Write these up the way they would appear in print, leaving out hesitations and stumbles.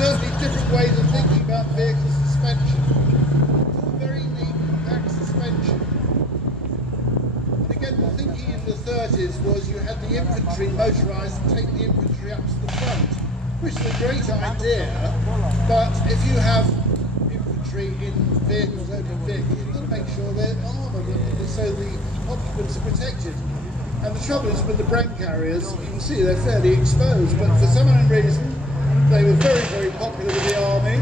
certainly different ways of thinking about vehicle suspension. It's all very neat, compact suspension. And again, the thinking in the 30s was you had the infantry motorised and take the infantry up to the front, which is a great idea, but if you have infantry in vehicles, open vehicles, you've got to make sure they're armoured so the occupants are protected. And the trouble is with the Bren carriers, you can see they're fairly exposed, but for some unknown reason, they were very, very popular with the army,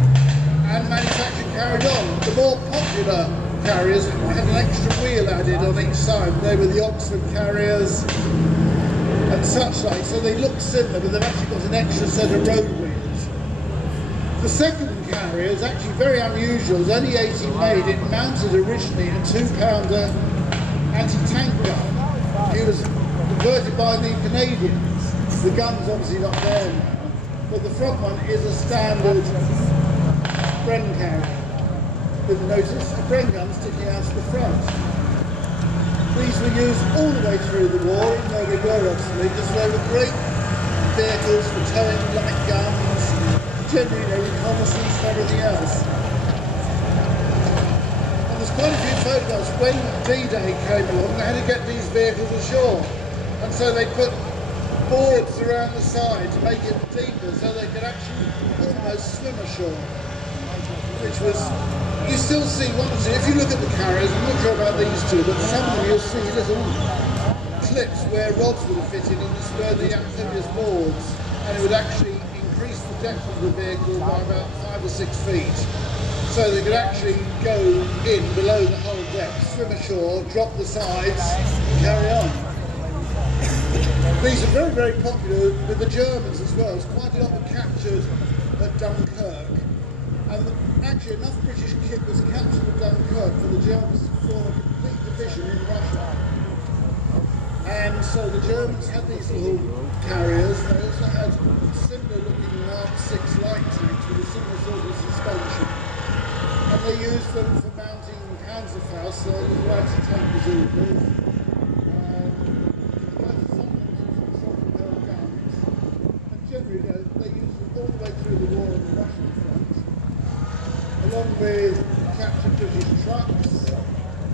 and manufacture carried on. The more popular carriers had an extra wheel added on each side. They were the Oxford carriers and such like, so they look similar, but they've actually got an extra set of road wheels. The second carrier is actually very unusual. It was only 18 made. It mounted originally a 2-pounder anti-tank gun. It was converted by the Canadians. The gun's obviously not there now. But the front one is a standard Bren carrier. With notice a Bren gun sticking out to the front. These were used all the way through the war, even though they were obsolete, because they were great vehicles for towing light guns, generally reconnaissance and everything else. And there's quite a few photographs when D-Day came along, they had to get these vehicles ashore. And so they put boards around the side to make it deeper so they could actually almost swim ashore, which was, you still see one or two, if you look at the carriers, I'm not sure about these two, but some of them you'll see little clips where rods would have fitted and spur the amphibious boards, and it would actually increase the depth of the vehicle by about 5 or 6 feet, so they could actually go in below the whole depth, swim ashore, drop the sides, carry on. These are very, very popular with the Germans as well. There's quite a lot were captured at Dunkirk. And actually enough British kit was captured at Dunkirk for the Germans to form a complete division in Russia. And so the Germans had these little carriers. They also had similar looking Mark 6 light tanks with a similar sort of suspension. And they used them for mounting Panzerfaust, so little anti-tank bazookas. Generally, they used them all the way through the war on the Russian front, along with captured British trucks.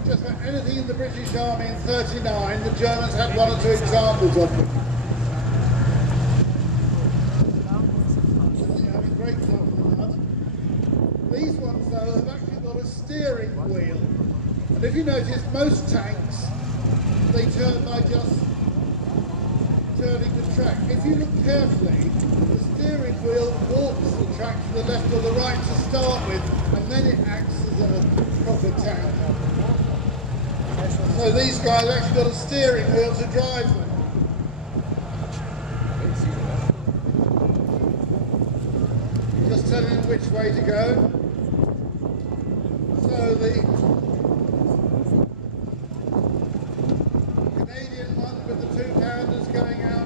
Just about anything in the British Army in '39, the Germans had 1 or 2 examples of them. They're having great fun with that. These ones, though, have actually got a steering wheel. And if you notice, most tanks, they turn by just turning the track. If you look carefully, the steering wheel walks the track to the left or the right to start with, and then it acts as a proper tank. So these guys actually got a steering wheel to drive them. Just telling them which way to go. So the Canadian one with the 2-pounders going out